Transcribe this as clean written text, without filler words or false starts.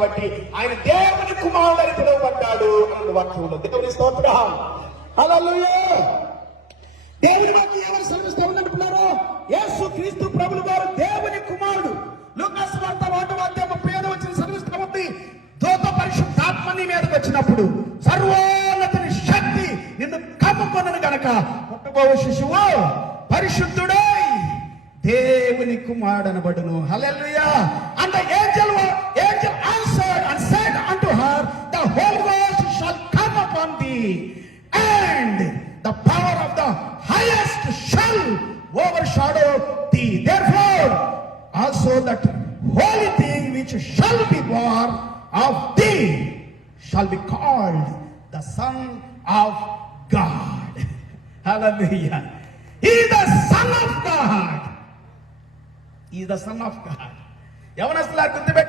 కాబట్టి ఆయన దేవుని కుమారుడని పిలువబడ్డాడు అన్న వాక్యంలో. దేవుని స్తోత్రం. హల్లెలూయా. దేవుని వాక్యం ఎవరు సెలవిస్తూ ఉందంటున్నారో, యేసు క్రీస్తు ప్రభువు వారు దేవుని కుమారుడు. లూకాసు వార్త 1:35 సెలవిస్తూ ఉంది, దూత పరిశుద్ధాత్మ నీ మీదకి వచ్చినప్పుడు సర్వోన్నతుని శక్తి నిన్ను కమ్ముకొనను గనక పుట్టబోవు శిశువు పరిశుద్ధుడై దేవుని కుమారుడనబడును. హల్లెలూయా. And the angel answered and said unto her, the Holy Ghost shall come upon thee, and the power of the highest shall overshadow thee. Therefore also that holy thing which shall be born of thee shall be called the Son of God. Hallelujah. He is the Son of God. He is the Son of God. యవనస్తులారా గుర్తుపెట్టుకోండి.